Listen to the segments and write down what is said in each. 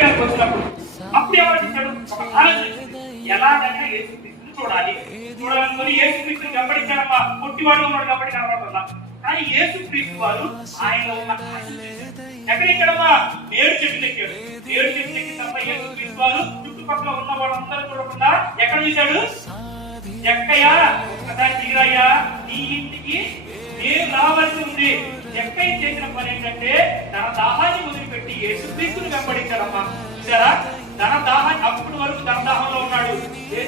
వచ్చినప్పుడు అప్పుడు ఏమనిచ్చాడు? ఒక ఆలోచన, ఎలాగైనా యేసుక్రీస్తుని చూడాలి. చూడాలనుకుని యేసుక్రీస్తుని వెంబడించాడమ్మా. పుట్టివాడు ఉన్నాడు కాబట్టి కనబడుతుందా? కానీ యేసుక్రీస్తు వారు ఆయన ఉన్న ఎక్కడెక్కడమ్మా నేడు చెట్లు ఎక్కాడు. నేడు చెట్లు ఎక్కిన తర్వాత యేసుక్రీస్తు వారు చుట్టుపక్కల ఉన్న వాళ్ళందరూ చూడకుండా ఎక్కడ చూశాడు? ఎక్కయ్యా ఒక్కసారి దిగిరయ్యా, నీ ఇంటికి నేను రావాల్సి ఉంది. ఎక్కయ్య చేసిన పని ఏంటంటే తన దాహాన్ని వదిలిపెట్టి యేసుక్రీస్తుని వెంబడించాడమ్మా. చూసారా? తన దాహాన్ని అప్పటి వరకు తన దాహంలో ఉన్నాడు.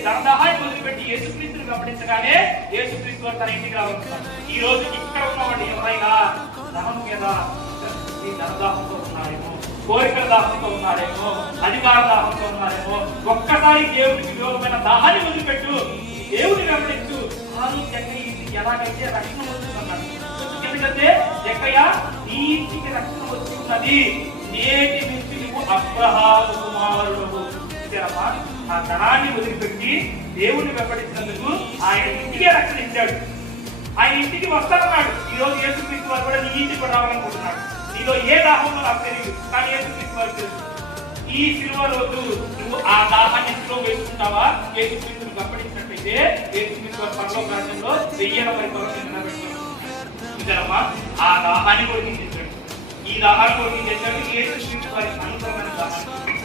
తన దాహాన్ని వదిలిపెట్టి యేసుక్రీస్తుని వెంబడించగానే యేసుక్రీస్తు వారు తన ఇంటికి రావాలన్నారు. ఈ రోజు ఇక్కడ ఉన్నవాడు ఎవరైనా ధనం మీద ధనదాహంతో ఉన్నారేమో, కోరికల దాహంతో ఉన్నారేమో, అధికార దాహంతో ఉన్నారేమో, ఒక్కసారి దేవుడికి విరోధమైన దాహాన్ని వదిలిపెట్టు, దేవుడిని వెంబడించు. ఎలాగైతే రక్షణ వస్తున్నారు. ఎందుకంటే ఎక్కయ్య నీ ఇంటికి రక్షణ వచ్చి ఉన్నది, నేటి నుంచి నువ్వు అబ్రహాము కుమారుడు. ఆ ధనాన్ని వదిలిపెట్టి దేవుడిని వెంబడించినందుకు ఆయన ఇంటికే రక్షణ ఇచ్చాడు. ఆయన ఇంటికి వస్తానన్నాడు. ఈ రోజు యేసుక్రీస్తు వారు కూడా నీ ఇంటికి రావాలనుకుంటున్నాడు. నీలో ఏ దాహంలో నాకు తెలియదు, కానీ యేసుక్రీస్తు వారు తెలుసు. ఈ సిలువ రోజు నువ్వు ఆ దాహాన్ని వేసుకుంటావా? యేసుక్రీస్తుని వెంబడించినట్లయితే యేసుక్రీస్తు వారి పరలోక రాజ్యంలో 1000 పరిపాలన నిలబెట్టుకోవాలమ్మా. ఆ దాహాన్ని కొరికి తెచ్చాడు. ఈ దాహాన్ని కొరికి తెచ్చాడు యేసుక్రీస్తు వారి అనుకూలమైన దాహాన్ని.